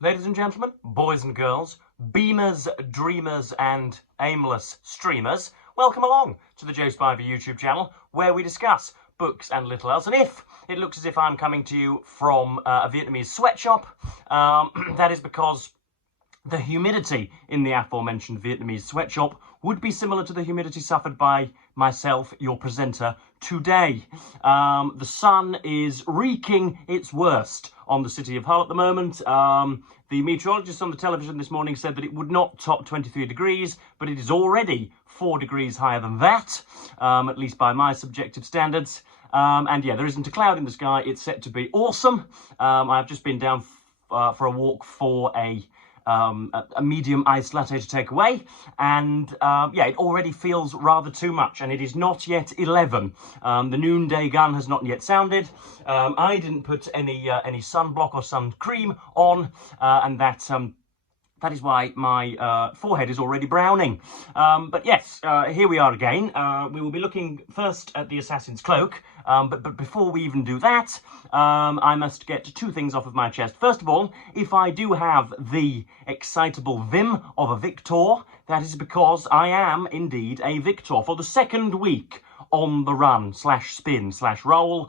Ladies and gentlemen, boys and girls, beamers, dreamers, and aimless streamers, welcome along to the Joe Spiver YouTube channel, where we discuss books and little else. And if it looks as if I'm coming to you from a Vietnamese sweatshop, that is because the humidity in the aforementioned Vietnamese sweatshop would be similar to the humidity suffered by myself, your presenter, today. The sun is wreaking its worst on the city of Hull at the moment. The meteorologist on the television this morning said that it would not top 23 degrees, but it is already 4 degrees higher than that, at least by my subjective standards. And yeah, there isn't a cloud in the sky. It's set to be awesome. I've just been down for a walk for a medium iced latte to take away, and yeah, it already feels rather too much, and it is not yet 11. The noonday gun has not yet sounded. I didn't put any sunblock or sun cream on, and that is why my forehead is already browning. But yes, here we are again. We will be looking first at the Assassin's Cloak, but before we even do that, I must get two things off of my chest. First of all, if I do have the excitable vim of a victor, that is because I am indeed a victor. For the second week on the run, /spin /roll,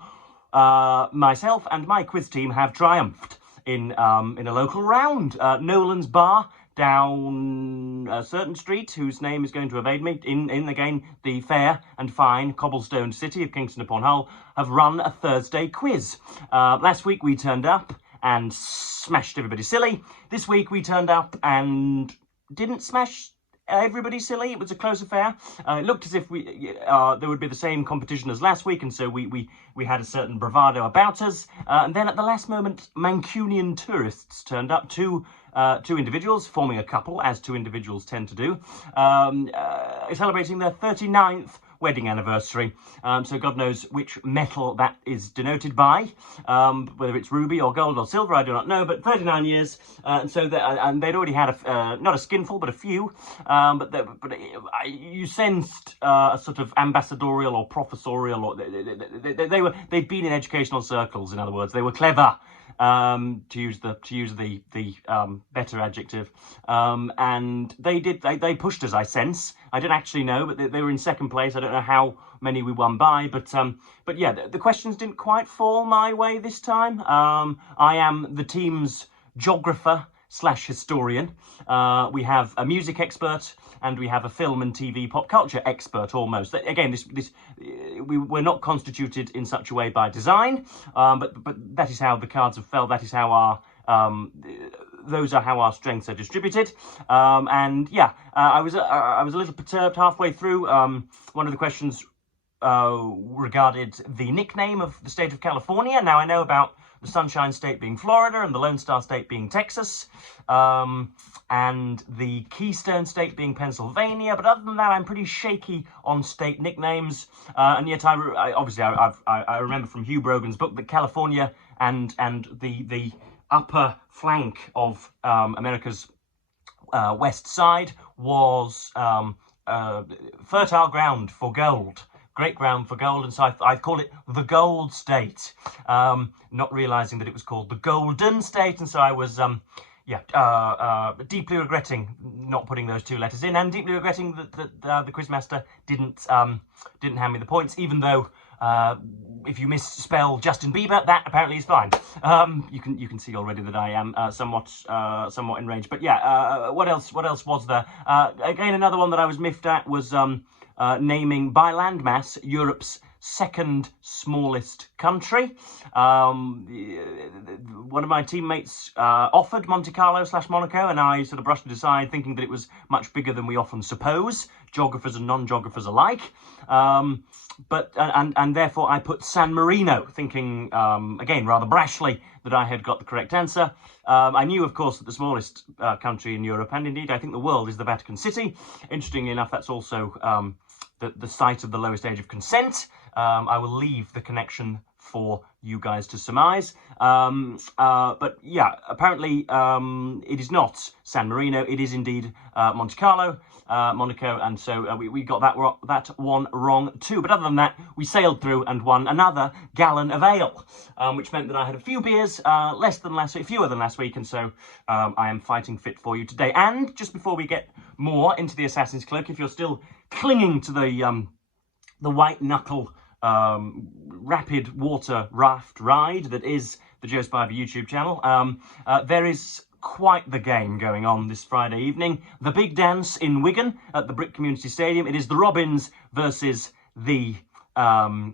myself and my quiz team have triumphed in a local round. Nolan's Bar down a certain street, whose name is going to evade me, in again the fair and fine cobblestone city of Kingston upon Hull, have run a Thursday quiz. Last week we turned up and smashed everybody silly. This week we turned up and didn't smash everybody silly. It was a close affair. It looked as if there would be the same competition as last week, and so we had a certain bravado about us. And then at the last moment, Mancunian tourists turned up, two individuals forming a couple, as two individuals tend to do, celebrating their 39th wedding anniversary. So God knows which metal that is denoted by, whether it's ruby or gold or silver, I do not know, but 39 years, and so and they'd already had not a skinful, but a few, but you sensed a sort of ambassadorial or professorial, or they'd been in educational circles. In other words, they were clever, to use the better adjective, and they pushed us, I sense. I don't actually know, but they were in second place. I don't know how many we won by, but yeah, the questions didn't quite fall my way this time. I am the team's geographer / historian. We have a music expert, and we have a film and TV pop culture expert almost. Again, we're not constituted in such a way by design, but that is how the cards have fell. That is how those are how our strengths are distributed. And yeah, I was a little perturbed halfway through. One of the questions regarded the nickname of the state of California. Now I know about the Sunshine State being Florida and the Lone Star State being Texas, and the Keystone State being Pennsylvania. But other than that, I'm pretty shaky on state nicknames. And yet, I remember from Hugh Brogan's book that California and the upper flank of America's west side was fertile ground for gold. Great ground for gold, and so I call it the Gold State, not realising that it was called the Golden State, and so I was, deeply regretting not putting those two letters in, and deeply regretting that the quizmaster didn't hand me the points, even though if you misspell Justin Bieber, that apparently is fine. You can see already that I am somewhat enraged. But yeah, what else was there? Again, another one that I was miffed at was naming by landmass Europe's second smallest country. One of my teammates offered Monte Carlo / Monaco, and I sort of brushed it aside, thinking that it was much bigger than we often suppose, geographers and non-geographers alike. And therefore I put San Marino, thinking, again, rather brashly, that I had got the correct answer. I knew, of course, that the smallest country in Europe, and indeed I think the world, is the Vatican City. Interestingly enough, that's also the site of the lowest age of consent. I will leave the connection for you guys to surmise. But yeah, apparently it is not San Marino. It is indeed Monte Carlo, Monaco, and so we got that one wrong too. But other than that, we sailed through and won another gallon of ale, which meant that I had a few beers, fewer than last week, and so I am fighting fit for you today. And just before we get more into the Assassin's Cloak, if you're still clinging to the white knuckle rapid water raft ride that is the Joe Spiver YouTube channel, there is quite the game going on this Friday evening. The big dance in Wigan at the Brick Community Stadium. It is the Robins versus the Pie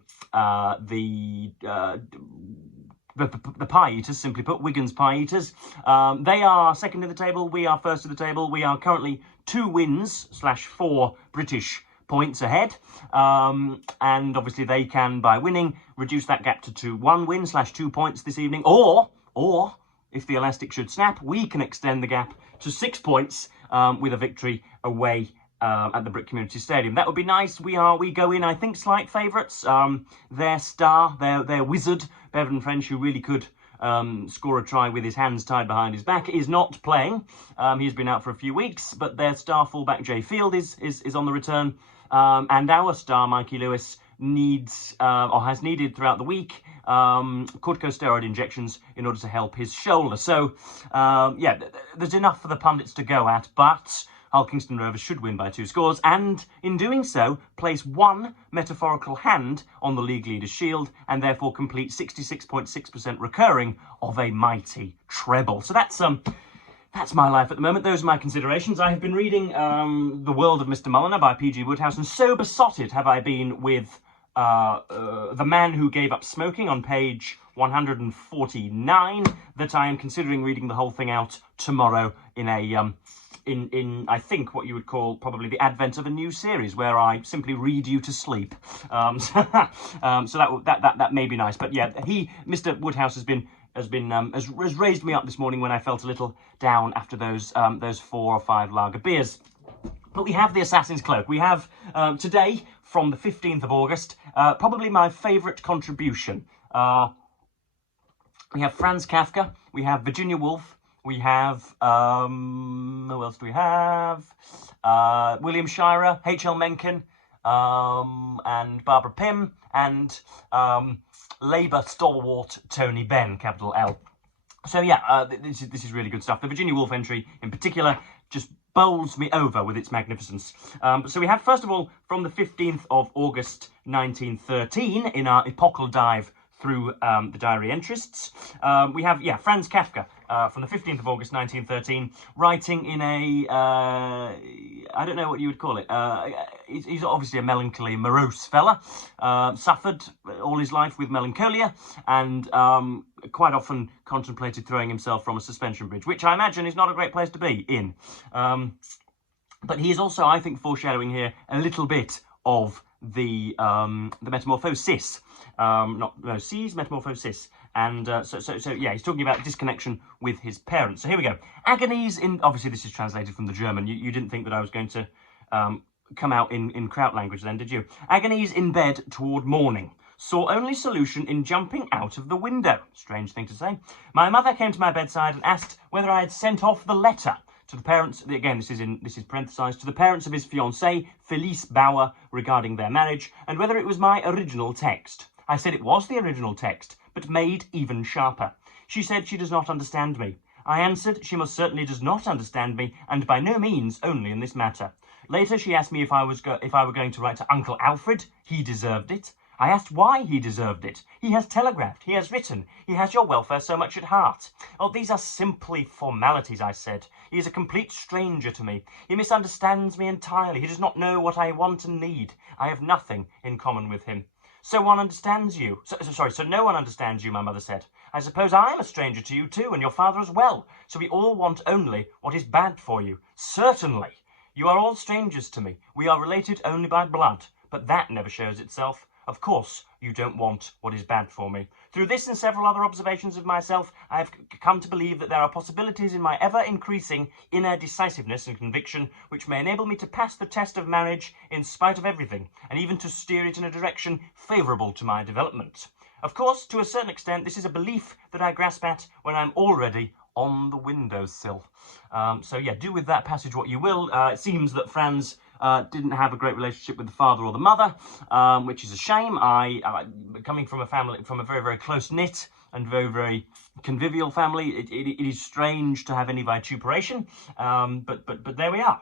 Eaters, simply put, Wigan's Pie Eaters. They are second in the table. We are first of the table. We are currently 2 wins / 4 British points ahead, and obviously they can, by winning, reduce that gap to 1 win / 2 points this evening, or if the elastic should snap, we can extend the gap to 6 points with a victory away at the Brick Community Stadium. That would be nice. We go in, I think, slight favourites. Their star, their wizard, Bevan French, who really could score a try with his hands tied behind his back, is not playing. He's been out for a few weeks, but their star fullback Jay Field is on the return. And our star, Mikey Lewis, needs, or has needed throughout the week, corticosteroid injections in order to help his shoulder. So, yeah, there's enough for the pundits to go at, but Hull Kingston Rovers should win by 2 scores, and in doing so, place 1 metaphorical hand on the league leader's shield, and therefore complete 66.6% recurring of a mighty treble. So that's my life at the moment. Those are my considerations. I have been reading The World of Mr. Mulliner by P.G. Wodehouse, and so besotted have I been with The Man Who Gave Up Smoking on page 149 that I am considering reading the whole thing out tomorrow in a in I think what you would call probably the advent of a new series where I simply read you to sleep. So that may be nice. But yeah, Mr. Wodehouse has raised me up this morning when I felt a little down after those 4 or 5 lager beers. But we have the Assassin's Cloak. We have today, from the 15th of August, probably my favourite contribution. We have Franz Kafka, we have Virginia Woolf, we have, who else do we have? William Shirer, H.L. Mencken, and Barbara Pym, and Labour stalwart Tony Benn, capital L. So yeah, this is really good stuff. The Virginia Woolf entry in particular just bowls me over with its magnificence. So we have, first of all, from the 15th of August 1913, in our epochal dive through the diary entries, we have, yeah, Franz Kafka from the 15th of August 1913, writing in a, I don't know what you would call it, he's obviously a melancholy, morose fella, suffered all his life with melancholia, and quite often contemplated throwing himself from a suspension bridge, which I imagine is not a great place to be in. But he is also, I think, foreshadowing here a little bit of the metamorphosis, metamorphosis, and so yeah, he's talking about disconnection with his parents. So here we go. Agonies in, obviously this is translated from the German. You didn't think that I was going to come out in Kraut language then, did you? Agonies in bed toward morning. Saw only solution in jumping out of the window. Strange thing to say. My mother came to my bedside and asked whether I had sent off the letter to the parents, again, this is parenthesized, to the parents of his fiancée, Felice Bauer, regarding their marriage, and whether it was my original text. I said it was the original text, but made even sharper. She said she does not understand me. I answered she most certainly does not understand me, and by no means only in this matter. Later she asked me if I were going to write to Uncle Alfred. He deserved it. I asked why he deserved it. He has telegraphed, he has written, he has your welfare so much at heart. Oh, these are simply formalities, I said. He is a complete stranger to me. He misunderstands me entirely. He does not know what I want and need. I have nothing in common with him. So one understands you. So no one understands you, my mother said. I suppose I am a stranger to you too, and your father as well. So we all want only what is bad for you. Certainly. You are all strangers to me. We are related only by blood, but that never shows itself. Of course, you don't want what is bad for me. Through this and several other observations of myself, I have come to believe that there are possibilities in my ever-increasing inner decisiveness and conviction which may enable me to pass the test of marriage in spite of everything, and even to steer it in a direction favourable to my development. Of course, to a certain extent, this is a belief that I grasp at when I'm already on the windowsill. So yeah, do with that passage what you will. It seems that Franz didn't have a great relationship with the father or the mother, which is a shame. Coming from a very, very close-knit and very, very convivial family, it is strange to have any vituperation, but there we are.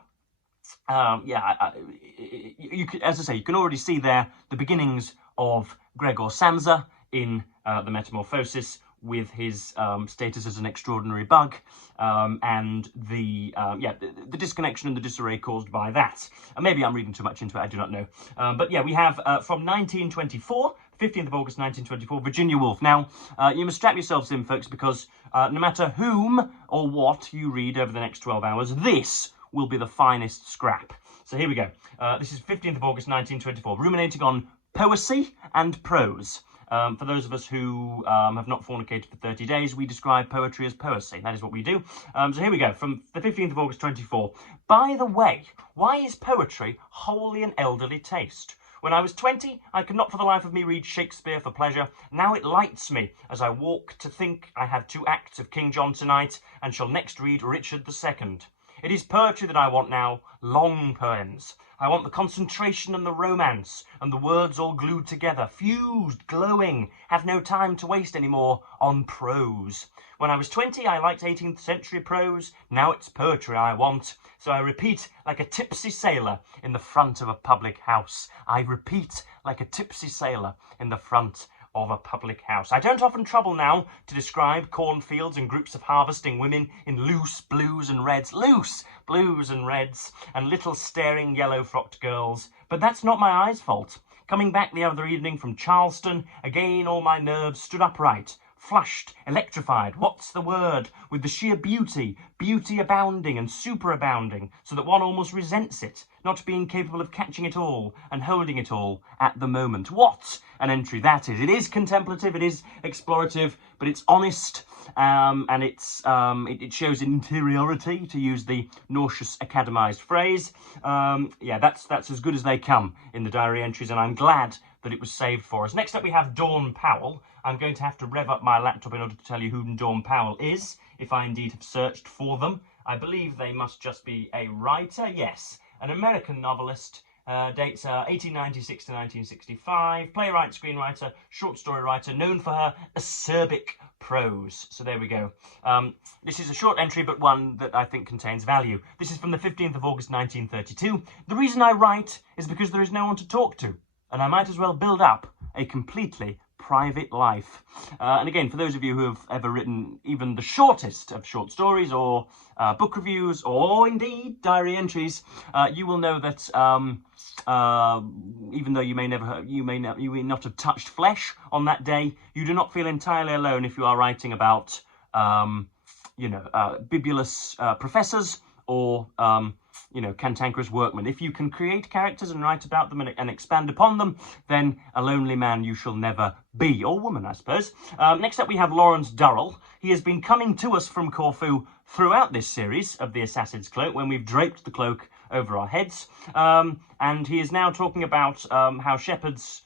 As I say, you can already see there the beginnings of Gregor Samsa in the Metamorphosis, with his status as an extraordinary bug, and the disconnection and the disarray caused by that. Maybe I'm reading too much into it, I do not know. But yeah, we have from 1924, 15th of August 1924, Virginia Woolf. Now, you must strap yourselves in, folks, because no matter whom or what you read over the next 12 hours, this will be the finest scrap. So here we go. This is 15th of August 1924, ruminating on poesy and prose. For those of us who have not fornicated for 30 days, we describe poetry as poesy. That is what we do. So here we go, from the 15th of August 24. By the way, why is poetry wholly an elderly taste? When I was 20, I could not for the life of me read Shakespeare for pleasure. Now it lights me as I walk to think I have 2 acts of King John tonight and shall next read Richard II. It is poetry that I want now, long poems. I want the concentration and the romance, and the words all glued together, fused, glowing, have no time to waste anymore on prose. When I was 20, I liked 18th century prose, now it's poetry I want. So I repeat like a tipsy sailor in the front of a public house. I repeat like a tipsy sailor in the front of a public house. I don't often trouble now to describe cornfields and groups of harvesting women in loose blues and reds, and little staring yellow-frocked girls. But that's not my eye's fault. Coming back the other evening from Charleston, again all my nerves stood upright, flushed, electrified, what's the word, with the sheer beauty abounding and superabounding, so that one almost resents it, not being capable of catching it all and holding it all at the moment. What an entry that is. It is contemplative, it is explorative, but it's honest, and it shows interiority, to use the nauseous academised phrase. Yeah, that's as good as they come in the diary entries, and I'm glad that it was saved for us. Next up we have Dawn Powell. I'm going to have to rev up my laptop in order to tell you who Dawn Powell is, if I indeed have searched for them. I believe they must just be a writer, yes, an American novelist, dates 1896 to 1965, playwright, screenwriter, short story writer, known for her acerbic prose. So there we go. This is a short entry, but one that I think contains value. This is from the 15th of August 1932. The reason I write is because there is no one to talk to, and I might as well build up a completely private life. And again, for those of you who have ever written even the shortest of short stories, or book reviews, or indeed diary entries, you will know that even though you may not have touched flesh on that day, you do not feel entirely alone if you are writing about bibulous professors or cantankerous workmen. If you can create characters and write about them and expand upon them, then a lonely man you shall never be, or woman, I suppose. Next up we have Lawrence Durrell. He has been coming to us from Corfu throughout this series of the Assassin's Cloak, when we've draped the cloak over our heads, and he is now talking about how shepherds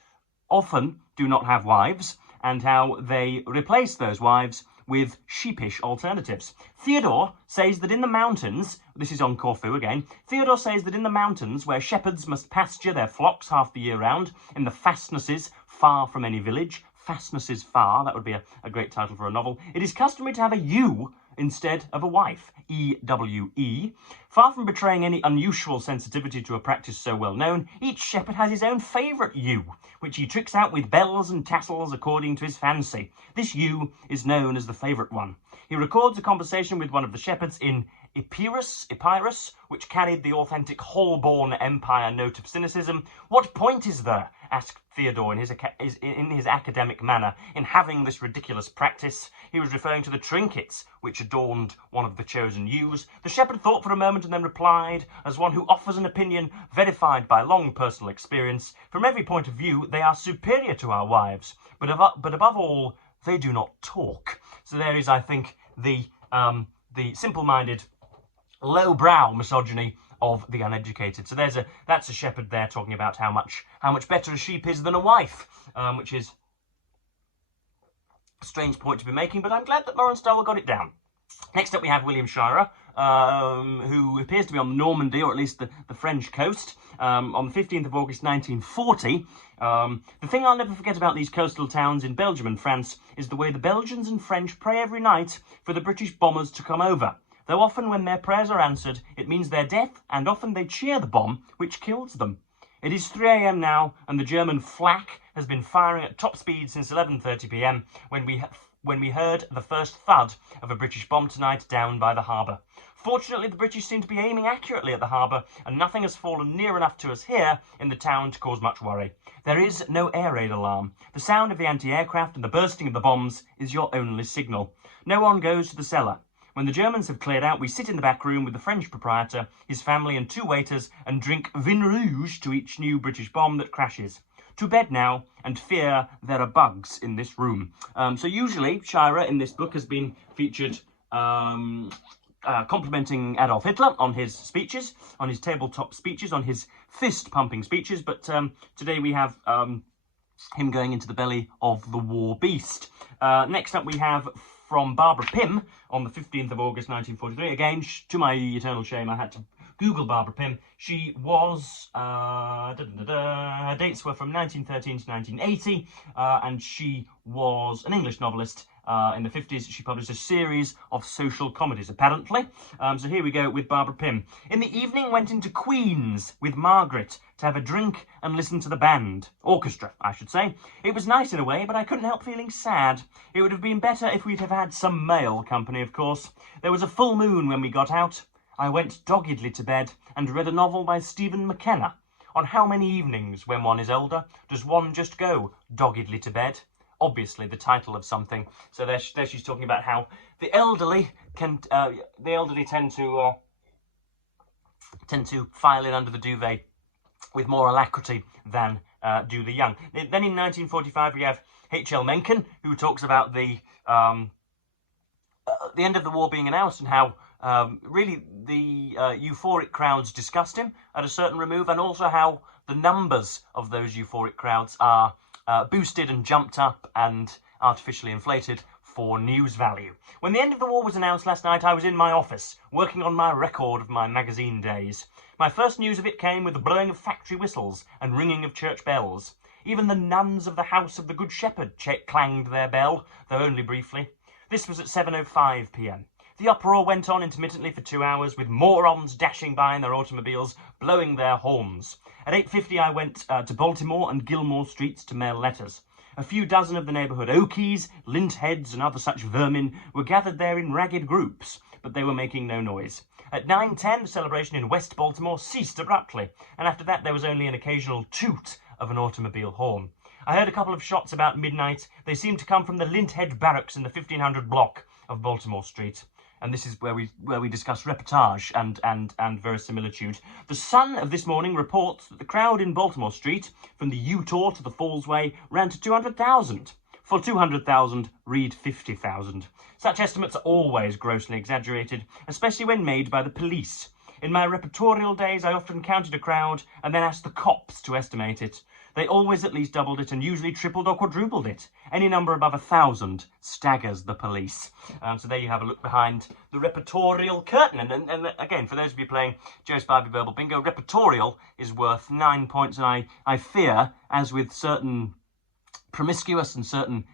often do not have wives, and how they replace those wives with sheepish alternatives. Theodore says that in the mountains, this is on Corfu again, Theodore says that in the mountains where shepherds must pasture their flocks half the year round, in the fastnesses far from any village, fastnesses far, that would be a great title for a novel, it is customary to have a ewe instead of a wife, E-W-E. Far from betraying any unusual sensitivity to a practice so well known, each shepherd has his own favourite ewe, which he tricks out with bells and tassels according to his fancy. This ewe is known as the favourite one. He records a conversation with one of the shepherds in Epirus, which carried the authentic Holborn Empire note of cynicism. What point is there, asked Theodore in his academic manner, in having this ridiculous practice? He was referring to the trinkets which adorned one of the chosen ewes. The shepherd thought for a moment and then replied, as one who offers an opinion verified by long personal experience, from every point of view they are superior to our wives, but above all they do not talk. So there is, I think, the simple-minded, low-brow misogyny of the uneducated. So that's a shepherd there talking about how much better a sheep is than a wife, which is strange point to be making, but I'm glad that Lawrence Darwell got it down. Next up we have William Shirer, who appears to be on Normandy, or at least the French coast, on the 15th of August 1940. The thing I'll never forget about these coastal towns in Belgium and France is the way the Belgians and French pray every night for the British bombers to come over. Though often when their prayers are answered, it means their death, and often they cheer the bomb, which kills them. It is 3 a.m. now, and the German flak has been firing at top speed since 11:30 p.m. when we heard the first thud of a British bomb tonight down by the harbour. Fortunately, the British seem to be aiming accurately at the harbour, and nothing has fallen near enough to us here in the town to cause much worry. There is no air raid alarm. The sound of the anti-aircraft and the bursting of the bombs is your only signal. No one goes to the cellar. When the Germans have cleared out, we sit in the back room with the French proprietor, his family and 2 waiters, and drink vin rouge to each new British bomb that crashes. To bed now, and fear there are bugs in this room. So usually, Shirer in this book has been featured complimenting Adolf Hitler on his speeches, on his tabletop speeches, on his fist-pumping speeches, but today we have him going into the belly of the war beast. Next up we have from Barbara Pym on the 15th of August 1943. Again, to my eternal shame, I had to Google Barbara Pym. She was, her dates were from 1913 to 1980, and she was an English novelist. In the 50s, she published a series of social comedies, apparently. So here we go with Barbara Pym. In the evening, went into Queen's with Margaret to have a drink and listen to the band. Orchestra, I should say. It was nice in a way, but I couldn't help feeling sad. It would have been better if we'd have had some male company, of course. There was a full moon when we got out. I went doggedly to bed and read a novel by Stephen McKenna. On how many evenings, when one is older, does one just go doggedly to bed? Obviously the title of something. So there she's talking about how the elderly tend to file in under the duvet with more alacrity than do the young. Then in 1945 we have H.L. Mencken, who talks about the end of the war being announced and how really the euphoric crowds disgust him at a certain remove, and also how the numbers of those euphoric crowds are boosted and jumped up and artificially inflated for news value. When the end of the war was announced last night, I was in my office, working on my record of my magazine days. My first news of it came with the blowing of factory whistles and ringing of church bells. Even the nuns of the House of the Good Shepherd clanged their bell, though only briefly. This was at 7:05 p.m. The uproar went on intermittently for 2 hours, with morons dashing by in their automobiles, blowing their horns. At 8:50 I went to Baltimore and Gilmore Streets to mail letters. A few dozen of the neighbourhood Okies, lint heads and other such vermin were gathered there in ragged groups, but they were making no noise. At 9:10 the celebration in West Baltimore ceased abruptly, and after that there was only an occasional toot of an automobile horn. I heard a couple of shots about midnight. They seemed to come from the lint head barracks in the 1500 block of Baltimore Street. And this is where we discuss reportage and verisimilitude. The Sun of this morning reports that the crowd in Baltimore Street, from the Utah to the Fallsway, ran to 200,000. For 200,000, read 50,000. Such estimates are always grossly exaggerated, especially when made by the police. In my reportorial days, I often counted a crowd and then asked the cops to estimate it. They always at least doubled it and usually tripled or quadrupled it. Any number above 1,000 staggers the police. So there you have a look behind the reportorial curtain. And again, for those of you playing Joe Spivey Verbal Bingo, reportorial is worth 9 points. And I fear, as with certain promiscuous and certain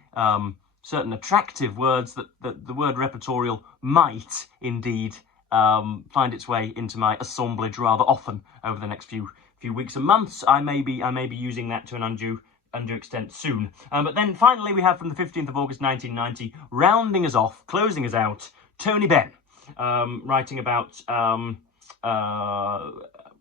attractive words, that the word reportorial might indeed find its way into my assemblage rather often over the next few weeks and months. I may be using that to an undue extent soon. But then finally we have from the 15th of August 1990, rounding us off, closing us out, Tony Benn, writing about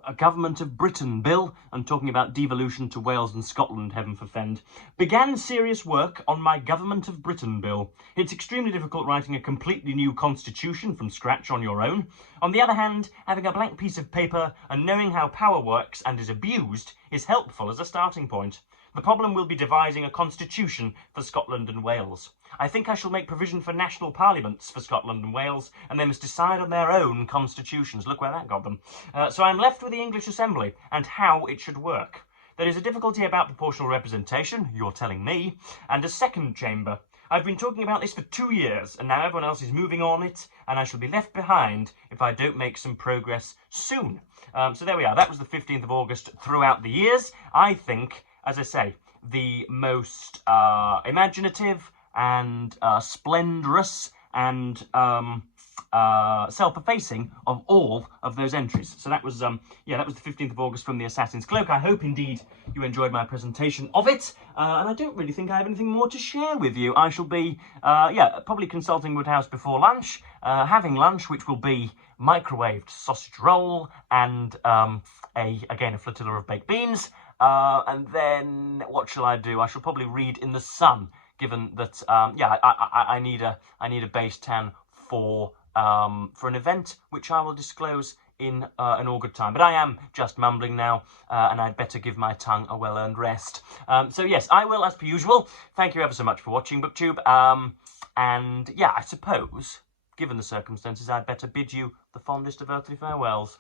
a Government of Britain bill and talking about devolution to Wales and Scotland, heaven forfend. Began serious work on my Government of Britain bill. It's extremely difficult writing a completely new constitution from scratch on your own. On the other hand, having a blank piece of paper and knowing how power works and is abused is helpful as a starting point. The problem will be devising a constitution for Scotland and Wales. I think I shall make provision for national parliaments for Scotland and Wales, and they must decide on their own constitutions. Look where that got them. So I'm left with the English Assembly and how it should work. There is a difficulty about proportional representation, you're telling me, and a second chamber. I've been talking about this for 2 years, and now everyone else is moving on it, and I shall be left behind if I don't make some progress soon. So there we are. That was the 15th of August throughout the years. I think, as I say, the most imaginative and splendorous and self-effacing of all of those entries. So that was that was the 15th of August from the Assassin's Cloak. I hope indeed you enjoyed my presentation of it, and I don't really think I have anything more to share with you. I shall be probably consulting Woodhouse before lunch, having lunch, which will be microwaved sausage roll and a flotilla of baked beans, and then what shall I do? I shall probably read in the sun, given that I need a base tan for an event which I will disclose in an all good time. But I am just mumbling now, and I'd better give my tongue a well-earned rest. So yes, I will, as per usual. Thank you ever so much for watching, BookTube. And yeah, I suppose, given the circumstances, I'd better bid you the fondest of earthly farewells.